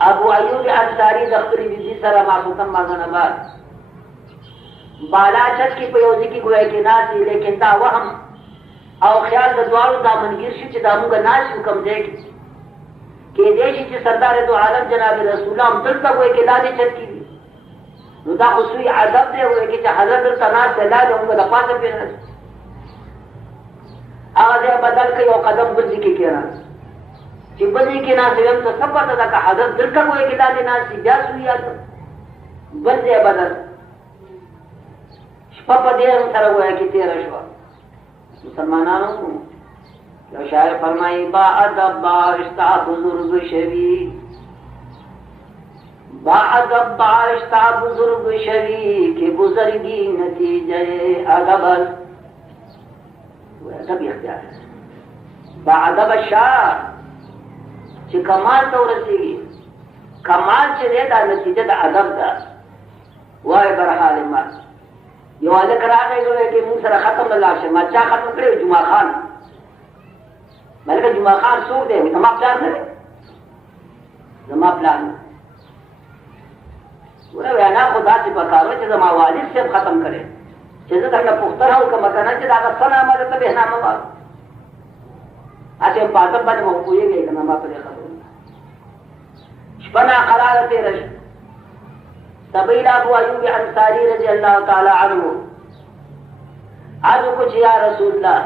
ابو ایوب انصاری د خپل بیبي سره ماسوتن مازنه بعد بالا چت کې په یو ځکه ګویا کې ناسي، لیکن دا وهم او خیال د دوالو دا منګیر شي چې دا موږ ناسي کوم دی کې دې چې سردار دو عالم جناب رسول الله هم دلته ګویا کې دا دې چت کې نو دا خصوصي ادب دی ګویا کې چې حضرت تناس لا د موږ د پاسه پیرنه هغه بدل کوي او قدم بل ځکه کې راځي چې بلې کې ناسي هم څه پته ده که حضرت دلته ګویا کې دا دې ناسي بیا سویات بل ځای بدل شپه په دې سره ګویا کې تېره شوه. مسلمانانو یو شاعر فرمایي با ادب بارشتہ بزرگ شوی، با ادب بارشتہ بزرگ شوی کہ بزرگی نتیجہ ادب ادب اختیار ہے. با ادب شاعر چې کمال ته ورسېږي، کمال چې دی دا نتیجه د ادب ده. وای برحال ما یو هلک راغی ګویا کې موږ سره ختم نه لاړ شي. ما چا ختم کړی؟ جمعه خان. ملکه جمعه خان څوک دی؟ زما پلار نه دی، زما پلار نه. وایي وینا خو داسې پکار وه چې زما والد صاحب ختم کړی، چې زه درنه پوښتنه وکړم که نه چې د هغه څه نامه ده ته بهنامه وایه. هسې په ادب باندې مو پوهېږئ که نه ما په دې خبرو شپه ناقراره تېره شوه. سبیل ابو ایوب انصاری رضی اللہ تعالی عنہ عرض کچھ یا رسول اللہ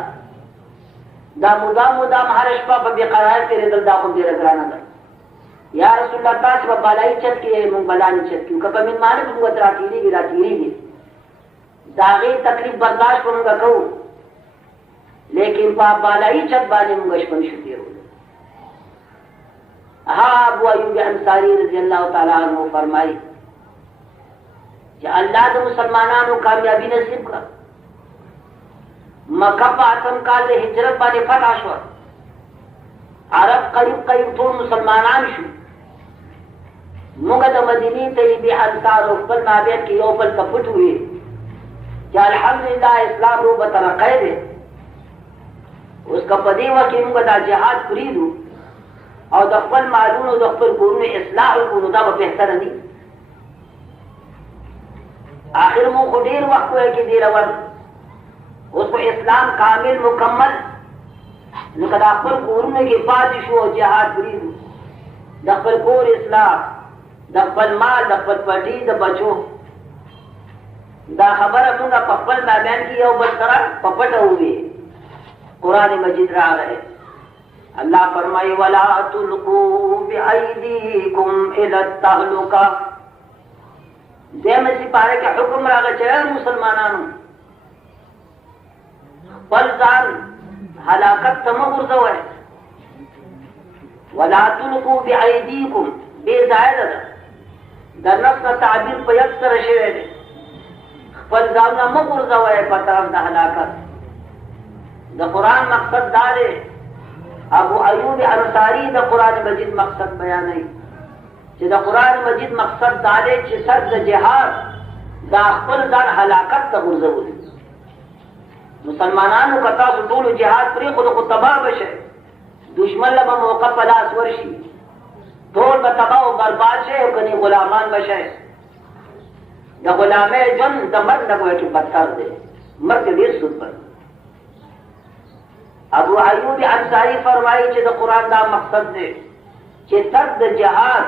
دا مدام هر شپه په بقرار تېرېدل دا خو ډېره ګرانه ده. یا رسول الله تاسو په بالایي چت کې مونږ بلانې چت کې که په مېلمانه کې مونږ راټېرېږي د هغې تکلیف برداشت به مونږ کوو، لیکن په بالایي چت باندې مونږ شپه نشو تېرولی. ها ابو ایوب انصاری رضی اللہ تعالی عنہ فرمایي کہ اللہ د مسلمانانو کامیابی نصیب کړه. مکه په 8 کال د هجرت باندې فتح شوه. عرب قریب ټول مسلمانان شو. موږ د مدینې طیبې انصار او خپل مابین کې یو بل ته پټ وې چې الحمدلله اسلام رو به ترقی دی. اوس که په دې وخت کې موږ دا جهاد پرېږدو او د خپل مالونو د خپل کورونو اصلاح وکړو، نو دا به بهتره نه وي. آخر مو خو ډېر وخت وایي کې ډېره ور اوس خو اسلام کامل مکمل، نو که دا خپل کورونه کې پاتې شو او جهاد پرېږدو، د خپل کور اصلاح، د خپل مال، د خپل پټي، د بچو، دا خبره مونږ په خپل مابین کې یو بل سره په پټه ووایو. قرآن مجید راغی، الله فرمایي ولا تلقوا بأیدیکم الی التهلکة. دیمه سپاره کې حکم راغی چې مسلمانانو خپل ځان هلاکت ته مه غورځوئ. ولا تلقوا بأیدیکم بې ځایه ده، د نفس نه تعبیر په یک سره شوی دی. خپل ځانونه مه غورځوئ په طرف د هلاکت. د قرآن مقصد دا دی، ابو ایوب انصاری د قرآن مجید مقصد بیانوي چې د قرآن مجید مقصد دا دی چې سر د جهاد دا خپل ځان هلاکت ته غورځول. مسلمانانو که تاسو ټولو جهاد پرېښود خو تباه به شئ، دشمن له به موقع په لاس ورشي، ټول به تباه او برباد شئ او کنې غلامان به شئ. د غلامۍ ژوند د مرګ نه ګویا کې بدتر دی، مرګ ډېر سود بر. ابو ایوب انصاری فرمایي چې د قرآن دا مقصد دی چې ترک د جهاد،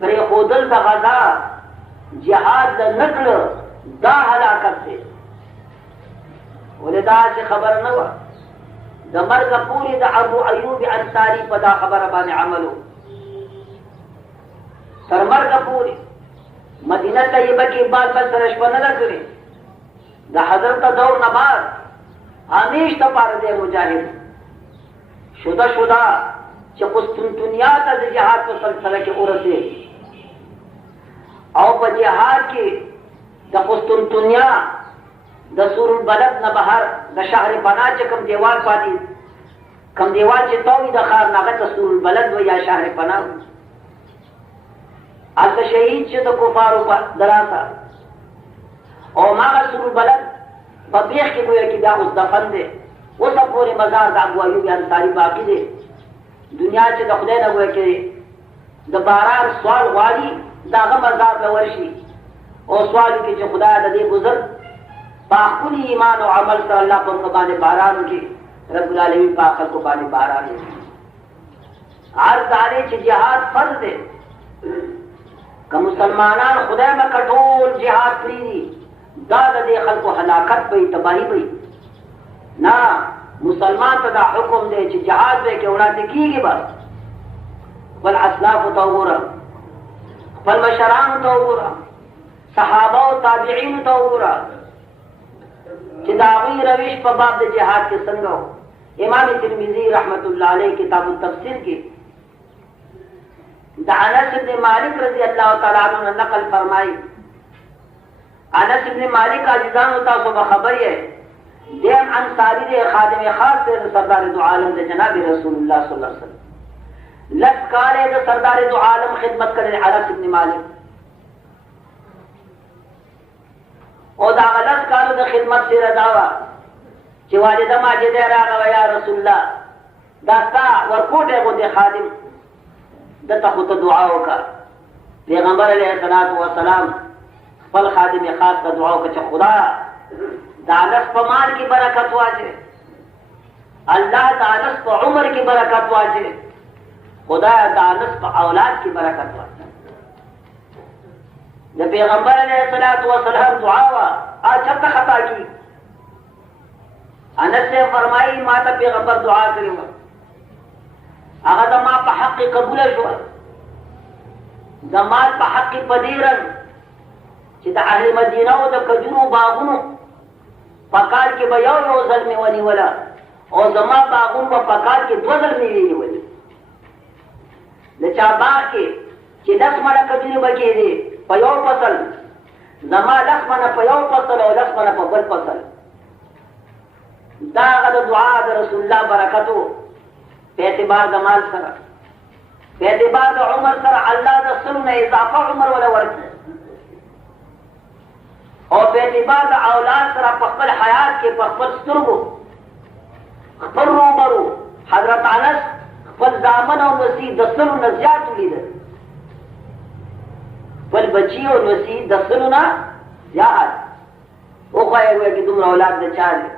پرېښودل د غذا، جهاد د نه کړه دا هلاکت دی. ولې داسې خبره نه وه. د مرګه پورې د ابو ایوب انصاری په دا خبره باندې عمل و. تر مرګه پورې مدینه طیبه کې بال بل سره شپه نه ده کړې. د حضرت دور نه بعد همیش دپاره دی مجاهد شده چې قسطنطنیه ته د جهاد په سلسله کې ورسېد او په جهاد کې د قسطنطنیه د سور البلد نه بهر د شهر پناه چې کوم دیوال پاتې، کوم دیوال چې توي د ښار نه هغه ته سور البلد و یا شهر پناه. هلته شهید چې د کفارو په دراسه او هماغه سور البلد په بیخ کې ګویا کې بیا اوس دفن دی. اوس هم پورې مزار د ابو ایوب انصاري باقي دی. دنیا چې د خدای نه ګویا کې د باران سوال غواړي دا غم عذاب له ورشي او سوال کې چې خدای د دې بزرګ په خپل ایمان او عمل سره الله په باندې باران وکړي رب العالمین په خلکو باندې باران وکړي عرض داري چې جهاد فرض دی که مسلمانان خدای مکه ټول جهاد کړي دا د دې خلکو هلاکت به تباہی به نه مسلمان ته دا حکم دی چې جهاد به کې وړاندې کیږي بس بل اسلاف ته وګوره خپل مشران ته وګوره صحابه او تابعین ته وګوره چې دا غوی روش په باب د جهاد کې څنګه امام ترمذی رحمت الله علیه کتاب التفسیر کې د انس بن مالک رضی الله تعالی عنہ نقل فرمایي انس بن مالک عزیزان ہوتا سو خبر ہے دیم انصاری دے خادم خاص دے سردار دو عالم دے جناب رسول اللہ صلی اللہ علیہ وسلم لس کالے دے سردار دو عالم خدمت کرے انس بن مالک او دا لس کالو دے خدمت سے رضاوا چې والدہ ماجد راغوا یا رسول اللہ داستا ورکوٹے کو دے خادم دتا خود دعا وکا پیغمبر علیہ الصلوۃ والسلام فل خادم خاص کا دعا کا چې خدا دانس په مال کی برکت واچے اللہ دانس په عمر کی برکت واچے خدا دانس په اولاد کی برکت واچے د پیغمبر علیہ الصلوۃ والسلام دعا وا اچھا خطا کی انس نے فرمائی ما ته پیغمبر دعا کړو هغه ما په حق قبول شو د مال په حق پدیرن چې د اهل مدینه او د کجورو باغونو پکار کې به یو ظلم ونیولا او زما باغون په پکار کې دوه ظلم نیولې د چا باغ کې چې 10 مړه کجوري بګې دي په یو فصل زما 10 مړه په یو فصل او 10 مړه په بل فصل دا غد دعا د رسول الله برکتو په اعتبار د مال سره په اعتبار د عمر سره الله د سنه اضافه عمر ولا ورکړي او په اعتبار د اولاد سره په خپل حیات کې په خپل سترګو خپل روبرو حضرت انس خپل ځامن او نصیب د سلو نه زیات ولیدل خپل بچي او نصیب د سلو نه زیات وخوایي وایي چې دومره اولاد د چا دي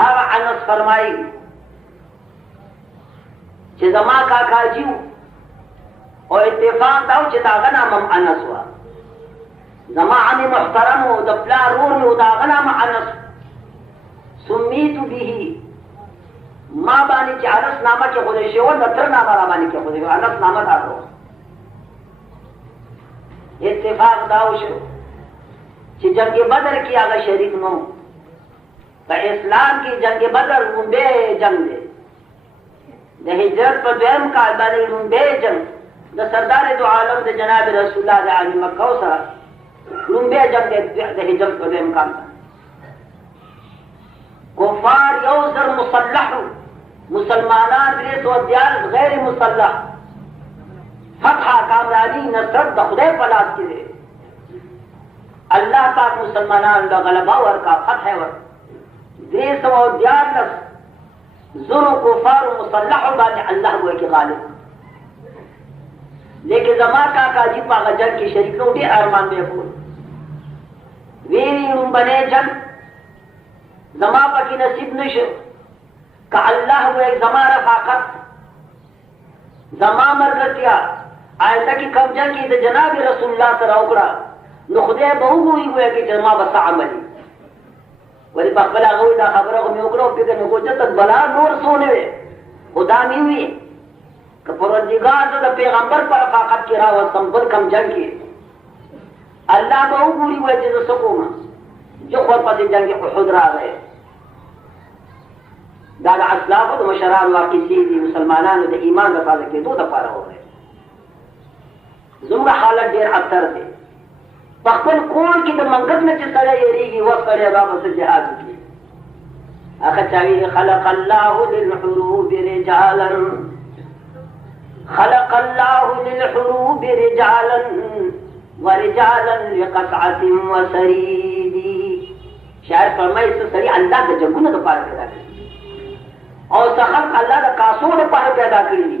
هغه انس فرمایي چې زما کاکا جیو او اتفاق داو چې دا غنامم انس وا زما عمي محترم و د پلار رور و دا غنام انس سمیت به ما باندې چې انس نامه کې خو دې شو د تر نامه را باندې کې خو دې انس نامه تاسو اتفاق داو شو چې جنگ بدر کې هغه شریک نو په اسلام کې جنگ بدر لومبه جنگ دی د هجرت په دویم کال باندې لومبه جنگ د سردار دو عالم د جناب رسول الله علیه مکه سره لومبه جنگ د هجرت په دویم کال کفار یو زر مسلح مسلمانان 311 غیر مسلح فتح کامرانی نصرت د خدای په لاس کې دی الله پاک مسلمانان د غلبا ورکا فتح ورکا 311 زر کفار مسلح باندې الله وایي کې غالب لیکن زما کا جی پاغه جنگ کې شریک نو دي ارمان به پور ویری بنے جنگ زما پکې نصیب نشو که الله وایي زما رفاقت زما مرګتیا آیته کې کوم جنگ کې د جناب رسول الله سره وکړه نو خدای به وګوري وایي چې ما بس عملي ولی په خپل هغه دا خبره کوم یو کړو په دې نو کوجت بلا نور سونه وي خدا می وي که پروردگار د پیغمبر پر رفاقت کې راو سمبل کم جنگ کې الله به وګوري وایي چې زه کوم جو خو په دې جنگ کې احد راغی دا د اسلاف او مشران واقعي دي مسلمانانو د ایمان د فاضل کې دوه لپاره وره زموږ حالت ډېر اثر دی خپل کور کې د منګت نه چې سره یریږي وسره بابا سره جهاد کوي اخر چاوي خلق الله للحروب رجالا خلق الله للحروب رجالا ورجالا لقطعه وسريد شاعر فرمایي چې سړي الله د جنگونو لپاره پیدا کړی او څخه الله د کاسو لپاره پیدا کړی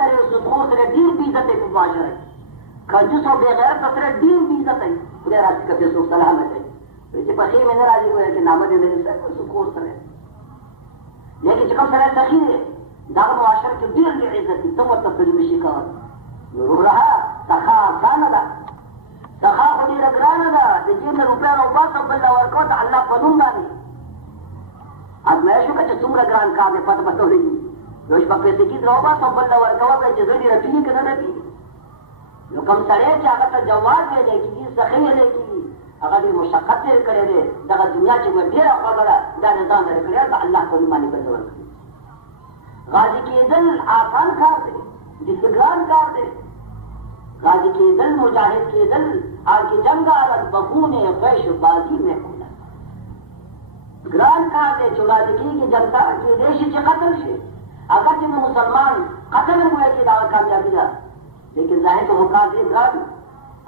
لري اوس خو سره ډیر بې عزت په معاشره کنجوس او بې غیرت سره ډیر بې عزت دی خدای راځي کته څوک سلامت دی چې په خې مې نه راځي وایي چې نامه دې مې سره کور سره لیکن چې کوم سره سخی دی دا معاشره کې ډیر بې عزت دی ته ورته څه نشي کولی نورها سخا آسانه ده سخا خو ډېره ګرانه ده د جیب نه روپۍ راوباسه بل ته ورکوه د الله په نوم باندې ازمایش وکړه چې څومره ګران کار دی پته به ته ولګي یو شپه پیسې کیس راوباسه بل ته ورکوه بیا چې زړي رپېږي که نه رپېږي نو کوم سړی چې هغه ته جواز ویلی کېږي سخي ویلی کېږي هغه ډېر مشقت تېر کړی دی دغه دنیا چې مې ډېره خوږه ده دا نه ځان لرې کړی د الله په نوم باندې بل ته ورکوي غازي کېدل آسان کار دی ګران کار دی غازی کېدل مجاهد کېدل آنکه جنگ آلت بخون فیش بازی میں کھولا ګران کار دی چې غازی کېږي جنګ کېدی شي چې قتل شي اگر چې مسلمان قتل هم وایي چې دا کامیابي ده لیکن ظاهر کو کار دی ګران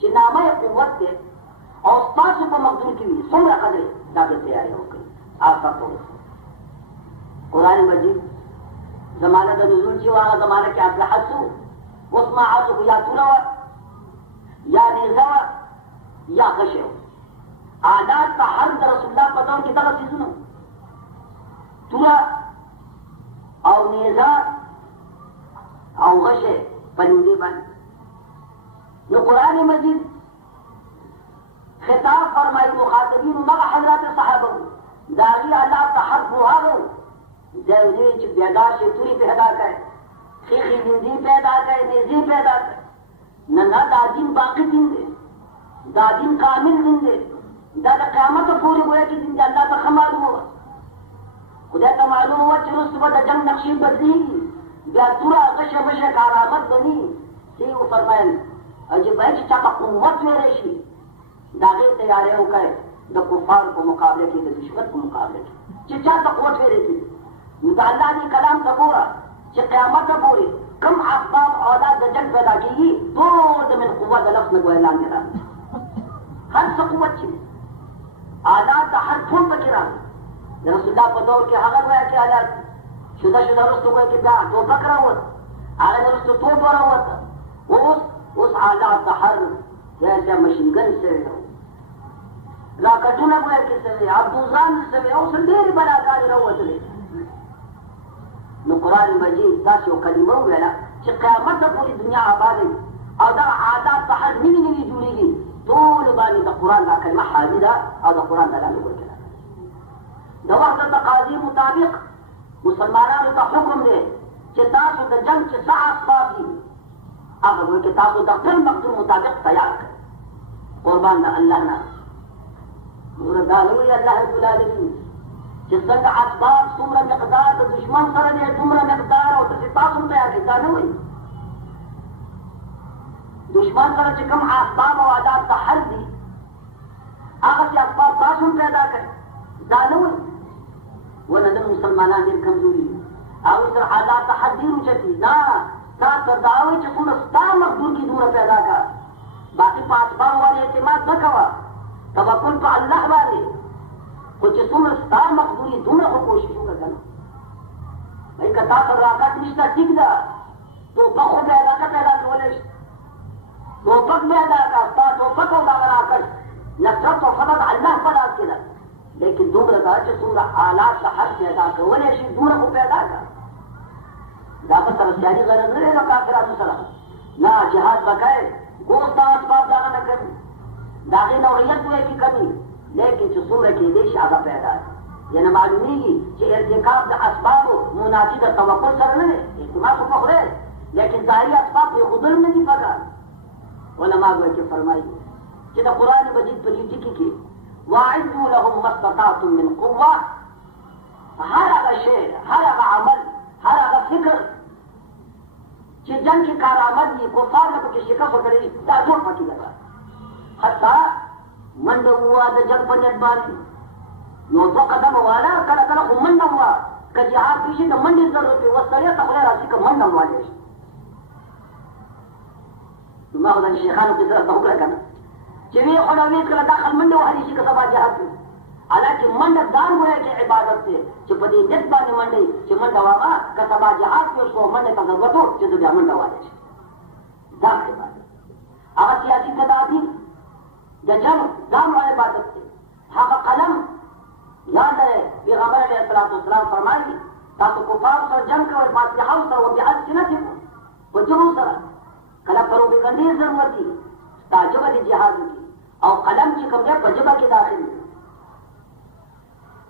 چې نامه قوت ده او تاسو په مقدور کې وي څومره قدر دا به تیاری وکړي آساتو قرآن مجید زمانه د نزول چې هغه زمانه کې افلح سو اوس ما عاصو یا توره یا نیزه یا غشه عادات په هر د رسول الله په دور کې دغه څیزونه توره او نیزه او غشه پرندې باندې نو قرآن مجید خطاب فرمائی مخاطبین مغا حضرات صحابہ داغی اللہ تحرف وہاں دیوزی چی بیدار سے توری پیدا کرے خیخی دندی پیدا کرے نیزی پیدا کرے ننا دا دین باقی دین دے دا دین کامل دین دے دا قیامت پوری ہوئے کی دین دے اللہ تا معلوم ہوا خدا تا معلوم ہوا چی رسو دا جنگ نقشی بدلی بیا تورا غش وش کارامت بنی سیو فرمائن عجیب ہے کہ چاہتا قوت میں رشی داغے تیارے ہو گئے دا کفار کو مقابلے کی دا دشمن کو مقابلے کی چاہتا قوت میں رشی مطالعہ نے کلام دا پورا چی قیامت دا پوری کم اسباب اولاد دا جنگ پیدا کی دو دا من قوت دا لفظ نگو اعلان کرا ہر سا قوت چی آلات دا ہر پھول پکرا رسول اللہ پر دور کے حقر ہویا کہ آلات شدہ رستو گئے کہ دا تو پکرا ہوا آلات رستو تو بورا ہوا تھا اس آلات دا ہر جیسے مشنگن سے راکٹونا گویا کی سے عبدالزان سے او سندیر بلاکاری روت لے نو قرآن مجید دا سو کلمہ ویلا چی قیامت دا پوری دنیا آبادی او دا آلات دا ہر نوی جوڑی گی طول بانی دا قرآن دا کلمہ حاضی دا او دا قرآن دا لانے گویا کلا دا وقت دا قاضی مطابق مسلمانانو دا حکم دے چی تاسو دا جنگ چی سا اسباب دی اب وہ کہ تاسو دا خپل مقدور مطابق تیار کر قربان دا اللہ نا نور دالوی اللہ رب العالمین چې چې څنګه اسباب څومره مقدار د دشمن سره دی څومره مقدار او تاسو هم تیار کړئ دا نه وایي دشمن سره چې کوم اسباب او آداب ته حل دي هغه چې اسباب تاسو هم پیدا کړئ دا نه وایي ونه نن مسلمانان ډېر کمزوري دي هغوی سره حالات ته حل ډېر اوچتي نه تا ته دا وایي چې څومره ستا مقدور کې دومره پیدا کړه باقي په اسباب باندې اعتماد مه کوه توکل په الله باندې خو چې څومره ستا مقدوري دومره خو کوشش وکړه که نه بھائی که تا سره طاقت نشته ټیک ده ټوپک خو پیدا کولی شي ټوپک پیدا کړه ستا ټوپک او دغه راکړ نصرت او فتح د الله په لاس کې ده لیکن دومره دا چې څومره آلات د حق پیدا کولی شي دومره خو پیدا کړه دا به سره سیالي غرض نه دی د کافرانو سره نه جهاد به کوې اوس دا اسباب دغه نه کوي د هغې نوعیت به یې کې کمي لیکن چې څومره کېدی شي هغه پیدا دی یعنې معلومیږي چې ارتکاب د اسبابو منافي د توکل سره نه دی اعتماد خو په خدای لیکن ظاهري اسباب پرېښودل نه دي پکار علما به کې فرمایي چې د قرآن مجید په دې ټکي کې واعدوا لهم ما استطعتم من قوه هر هغه شی هر هغه عمل هر هغه فکر چې جنګ کې کارآمد وي کفار نه پکې شکست وکړي دا ټول پکې لګا حتی منډه ووه د جنګ په نیت باندې نو دوه قدمه واله کله کله خو منډه ووه که جهاد پېښې د منډې ضرورت وي اوس سړی ته خدای راشي که منډه ووالی شي نو ما خو د شیخانو کیسه راته وکړه که نه چې ویې خوړه ویې کله دا خل منډه وهلی شي که سبا جهاد کوي حالانکې منډه ځان ګویا کې عبادت دی چې په دې نیت باندې منډه چې منډه واغه که سبا جهاد کې شو منډه ته ضرورت و چې زه بیا منډه والی شي دا عبادت هغه سیاسي تدابیر د جنګ دا هم عبادت دی هغه قلم یاد لرئ پیغمبر علیه الصلاة والسلام فرمایي تاسو کفارو سره جنګ کوئ په اسلحو سره وبالسنتکم په ژبو سره کله پروپیګنډې ضرورت دي ستا ژبه دې جهاد وکړي او قلم چې کوم دی په ژبه کې داخل دی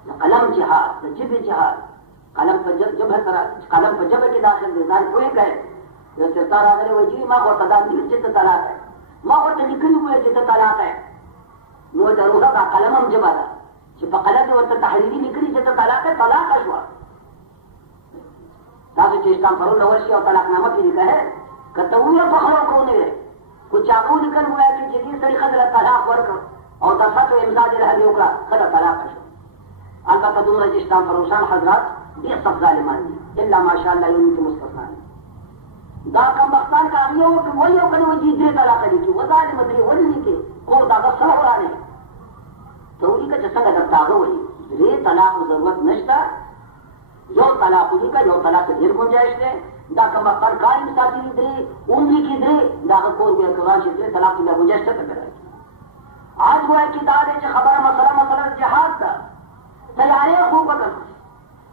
د قلم جهاد د ژبې جهاد قلم په ژبه سره قلم په ژبه کې داخل دی ځان پوهېږئ یو ستا راغلی وایي جي ما ورته دا نه چې ته طلاق یې ما ورته لیکلي وایي چې ته طلاق یې نو د روغه دا قلم هم ژبه ده چې په قلم کې ورته تحریري لیکلي چې ته طلاق یې طلاقه شوه تاسو چې اسلام پرون ډول شي او طلاقنامه کې لیکه ہے که ته ویې په خبره کو نه وې خو چې هغه لیکل ووایه چې دې سړي ښځه له طلاق ورکړ او د فتو امضا دې له هغې وکړه ښځه طلاقه شوه البته دومره چې اسلام فروشان حضرات ډېر سخت ظالمان دي الا ماشاءالله یو کې مستثنا دي دا کمبختان که هغې وکړي وایي او که نه وایي درې طلاقه لیکي وظالمه درې ولې لیکې کور د هغه څه ورانې ته ولیکه چې څنګه درته هغه وایي درې طلاقو ضرورت نشته یو طلاق ولیکه یو طلاق ډېر ګنجایش دی دا کمبختان کار یې ساتلي درې اوم لیکي درې د هغه کور بیا کوان چې درې طلاق بیا ګنجایش څه ته راځي آج وایي چې دا دی چې خبره مسله جهاد ده تیاری خوب وکړ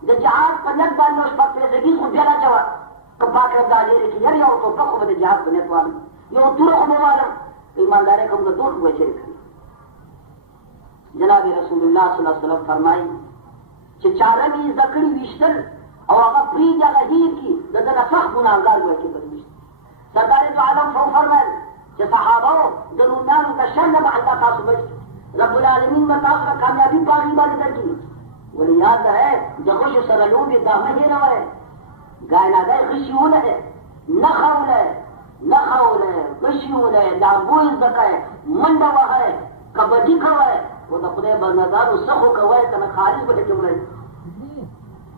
د جهاد په نیت باندې اوس په پیسګي خو بیا راچوه که پاک رب دا لرې کې یار یو ټوپک خو به د جهاد په نیت والم یو توره خو به والم ایماندارۍ کوم د دوست به چیرې کړي جناب رسول الله صلی الله علیه وسلم فرمایي چې چاره مې زده کړي ویشتل او هغه پرېږدي هغه هېر کړي د ده نه سخت ګناهګار به کې بدوشت سرکار دو عالم فرمایل چې صحابه د رومیانو د شر نه به الله تاسو بچ رب العالمین به تاسو ته کامیابي په هغې باندې درکړي ولې یاد لرئ د غشو سره لوبې دا مه هېروئ ګایناګۍ غشي ولئ نښه ولئ غشي ولئ لامبو یې زده کړئ منډه وهئ کبډي کوئ خو د خدای بندګانو څه خو کوئ که نه خالص به ټکې وړئ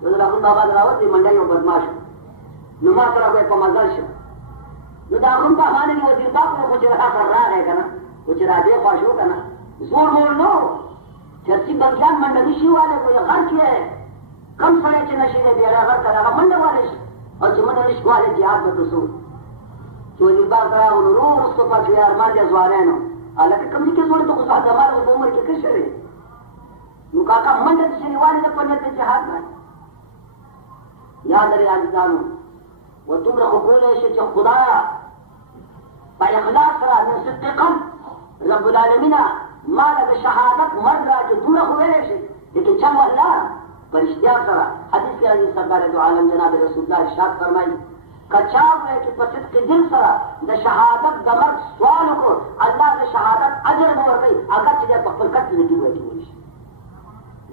د راغون بابا د راوتې منډه یو بدماش نو ما سره به یې په مزل شم نو د هغوم په باندې مې وزیر پاک خو چې را سره راغی که نه خو چې را دې خوا شو که نه زور مور نه چرسي بنګیان منډه نشي والی خو یې غر کې کم سړی چې نشي دی بیا غر ته هغه منډه والی شي او چې منډه نشي والی جهاد به ته څه چې وزیر پاک ته راغلو ورو وروسته پاتې وی ارمان دی ځوانانو هلکه کوم ځای کې زوړ ته خو ساعت زمانه په عمر کې ښه شوې نو کاکا منډه چې شوې والې ده په نیت د جهاد باندې یاد لرئ عزیزانو و دومره خو کولی شي چې خدایه په اخلاص سره من صدق قلب رب العالمینه ما له د شهادت مرګ راکړي دومره خو ویلی شي لیکن چم الله په رښتیا سره حدیث کې راځي سرکار دو عالم جناب رسول الله ارشاد فرمایي که چا وایي چې په صدق دل سره د شهادت د مرګ سوال وکړو الله د شهادت اجر به ورکوي اگر چې دی په خپل کټ زندګي وایي شي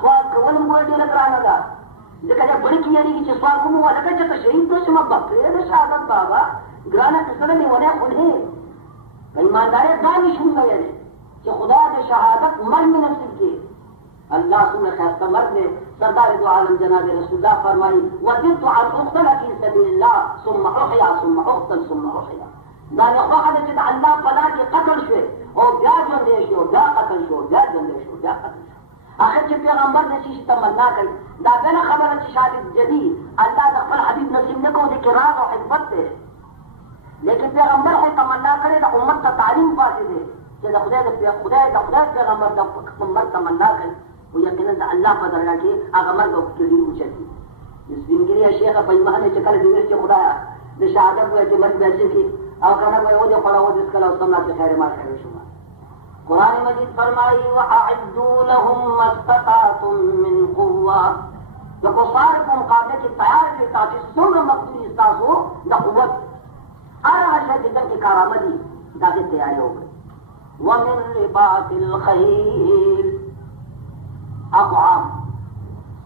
سوال کول موږ ډېر ګرانه ده ځکه دا بړ کې یاري چې سوال کوم ولا که چې شهید تو شمه بکره د شهادت بابا ګرانه کسره نه ونه خو نه ایماندار دا نشو ویلې چې خدا د شهادت مرګ نصیب کړي الله سبحانه خاصه مرګ سردار دو عالم جناب رسول الله فرمایي وجدت عن اقتل في سبيل الله ثم احيا ثم اقتل ثم احيا دا نه خو هغه چې الله فلا کې قتل شو او بیا ژوندې شو بیا قتل شو بیا ژوندې شو بیا قتل شو اخر چې پیغمبر دې شي تمنا کوي دا بل خبره چې شاهد جدي الله د خپل حبيب نصیب نه کوي د کرام او حکمت ده لیکن پیغمبر خو تمنا کړي د امت ته تعلیم پاتې دي چې د خدای پیغمبر د امت تمنا کوي او یقینا د الله په درجه کې هغه مرګ او کړي اوچتي سپینګری شیخ په ایمان چې کله دې چې خدای د شهادت وایي چې مرګ داسې کې او کنه وایي او د خلاو د کله سنت خیر ما کوي شو قرآن مجید فرمائی وَأَعِدُّوا لَهُمْ مَا اسْتَطَعْتُم مِّن قُوَّةٍ جو کفار کو مقابلے کی تیار کی تاکہ سن مقدوری استاسو دا قوت ارہ شد جن کی کارآمدی تاکہ تیاری ہو گئی وَمِن رِبَاطِ الْخَيْلِ اقوام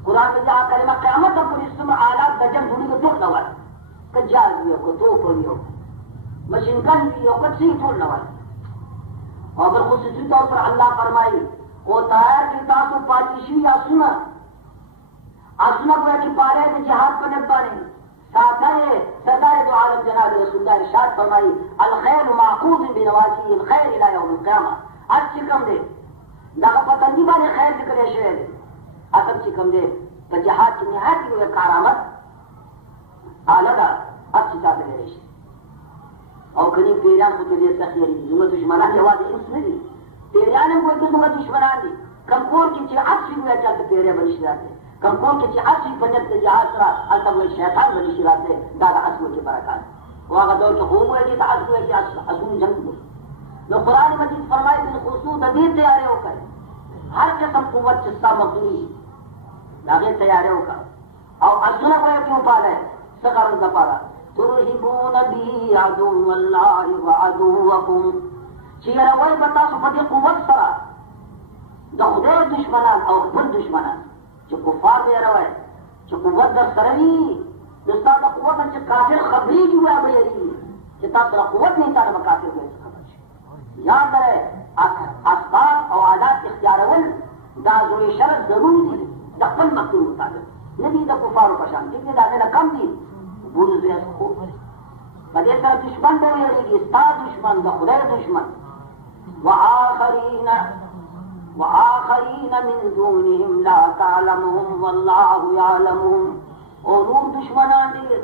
قرآن میں جہاں کلمہ قیامت پر اس میں آلات دجن دھوڑی کو توڑ نوال کجار بھی ہو توپ بھی ہو مشین گن بھی ہو کچھ توڑ نوال اور اگر خصوصی طور پر اللہ فرمائی وہ تیار کی تاسو پاکیشی یا سنا اسنا کو کہ پارے میں جہاد پر نبانے ساتھے صدر دو عالم جناب رسول اللہ ارشاد فرمائی الخيل معقود بنواجی الخير الى يوم القیامہ اچھی کم دے لگا پتنی بانے خیر ذکر شہر اصل چی کم دے کہ جہاد کی نہایت کی ہوئے کارآمد آلدہ اچھی ساتھ لے رشتے اور کنی پیریان کو تیرے سخیری دی زمہ دشمنان جواد انس نہیں دی پیریان کو ایک زمہ دشمنان دی کمکور کی چی عطفی ہوئے چاہتے پیرے بنی شراتے کمکور کی چی عطفی پنجت سے جہاد سرا انتا ہوئے شیطان بنی شراتے دادا عصو کے برکات وہ آگا دور چا خوب ہوئے چی تا عصو ہے چی عصو جنگ ہوئے جو قرآن مجید فرمائے بالخصوص حدیر تیارے ہو کر ہر قسم قوت چستا مقدوری لاغے تیارے ہو کر اور عصو نہ کوئی کیوں پالا ہے سقر دپارا ترهبون به عدو الله وعدوكم چیرې وای په تاسو په دې قوت سره د خدای دشمنان او خپل دشمنان چې کفار دی راوي چې قوت در سره وي د تاسو قوت چې کافر خبريږي وای به یې چې تاسو قوت نه تاسو کافر وي یاد لرئ اسباب او آلات اختیارول دا ضروري شرط ضروري دي د خپل مقصود مطابق نه دي د کفارو په شان چې دا نه کم دي بوز دے کو بدے طرف دشمن بے ہوئے گی ستا دشمن دا خدا دشمن وآخرین من دونهم لا تعلمهم والله يعلمهم اور نور دشمنان دے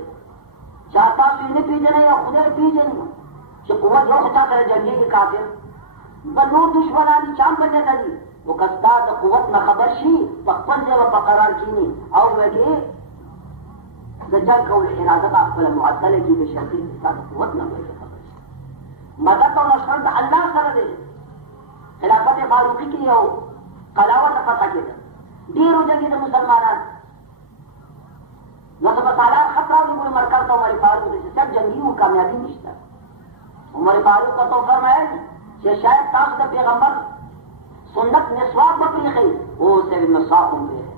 چاہتا سوئے پیجنے یا خدا پیجنے کہ قوت جو خطا کرے جنگی کے کافر بل نور دشمنان دی چام بنے دی وہ کستا دا قوت نہ خبر شی پخپن دے و پقرار کینی او ویگے دجال کول اراده با خپل معدله کې د شرطي ستاسو قوت نه وایي خبر مدد او نصر د الله سره دی خلافت فاروقی کې یو قلاوت فتح کېده ډېرو ځای د مسلمانان نو څه تعالی خطر دی ګور مرکز ته عمر فاروق دې چې جنگي او کامیابی نشته عمر فاروق ته فرمایي چې شاید تاسو د پیغمبر سنت مسواک به پرېږئ او سر مسواک هم پرېږئ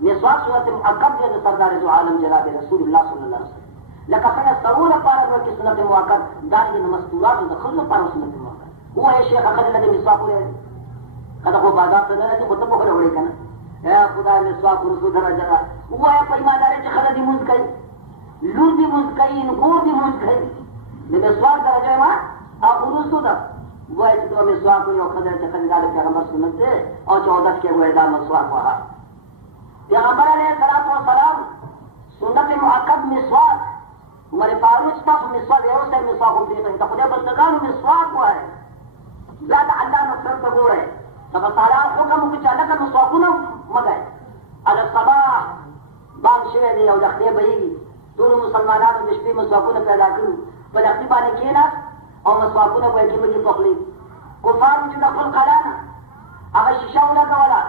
مسواک صورت معقب دے سردار دو عالم جناب رسول اللہ صلی اللہ علیہ وسلم لکہ سنہ سرول پارا گوہ کی سنت معقب داری نمستورات و دخل پارا سنت معقب وہ ہے شیخ اخذ لگے مسواک لے قدر وہ بازار سے لے تو خطب بکر ہوئے کنا اے خدا مسواک رسول در جگہ وہ ہے پیمان دارے چھ خدا دی منز کئی لور دی منز کئی نگور دی منز کئی مسواک در جگہ ماں آپ رسول در وہ ہے چھ تو مسواک ہوئی اور خدا چھ خدا دارے پیغمبر سنت سے اور چودت کے ہوئے دا مسواک وہاں پیغمبر علیہ السلام سنت معقد مسواک عمر فاروق پاس مسواک یو سر مسواک هم دیتا ہے خدا بندگانو مسواک ہوا ہے زیادہ اللہ نصر تبور ہے سب تعالیٰ حکم کو چاہتا کہ مسواکونا مگئے علی الصباح بان شوئے دی او دخلی بہیگی دونوں مسلمانان نشپی مسواکونا پیدا کرو بلختی بانے کینا او مسواکونا بہتی بجی پخلی کفار جو دخل قلانا اگر شیشہ اولا کولا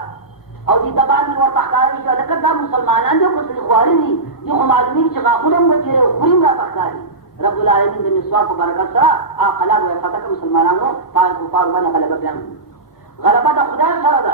او دی دبان دی ورطا حکاری جو لکت دا مسلمانان جو کسلی خواری دی جو معلومی کی چغاقونا مجیرے و خوریم را حکاری رب العالمین دی مسواک و برکت سرا آقلا و فتح مسلمانانو پاک و پاک بنا غلبہ بیان غلبہ دا خدا سرا دا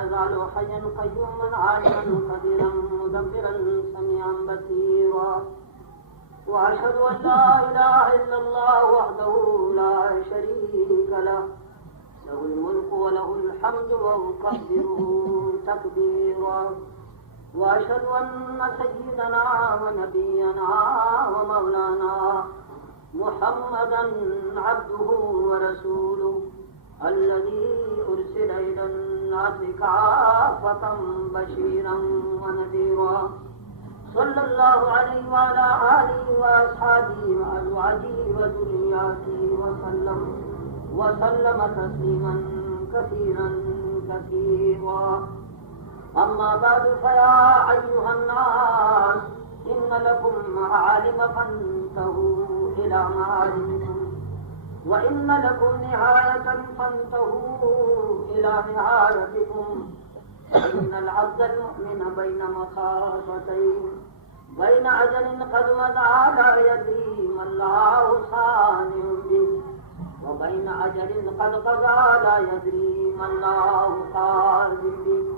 يزال حيا قيوما عالما قديرا مدبرا سميعا بصيرا وأشهد أن لا إله إلا الله وحده لا شريك له له الملك وله الحمد وأكبره تكبيرا وأشهد أن سيدنا ونبينا ومولانا محمدا عبده ورسوله الذي أرسل إلى الناس كافة بشيرا ونذيرا صلى الله عليه وعلى آله وأصحابه وأزواجه وذرياته وسلم تسليما كثيرا كثيرا أما بعد فيا أيها الناس إن لكم معالم فانتهوا إلى معالمكم وإن لكم نهاية فانتهوا إلى نهايتكم إن العبد المؤمن بين مخافتين بين أجل قد مضى لا يدري ما الله صانع به وبين أجل قد قضى لا يدري ما الله قادر به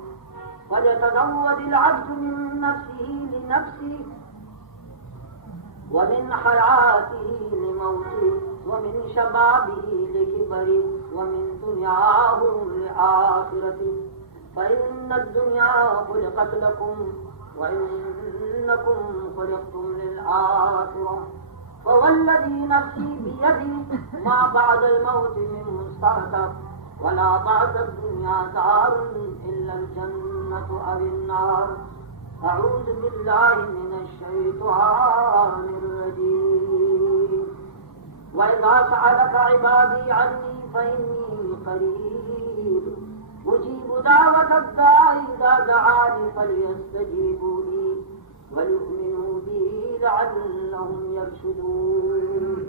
فليتزود العبد من نفسه لنفسه ومن حياته لموته ومن شبابه لكبره ومن دنياه لآخرته فإن الدنيا خلقت لكم وإنكم خلقتم للآخرة فوالذي نفسي بيدي ما بعد الموت من مستعتب ولا بعد الدنيا دار إلا الجنة أو النار أعوذ بالله من الشيطان الرجيم وإذا سألك عبادي عني فإني قريب أجيب دعوة الداعي إذا دعاني فليستجيبوا لي وليؤمنوا بي لعلهم يرشدون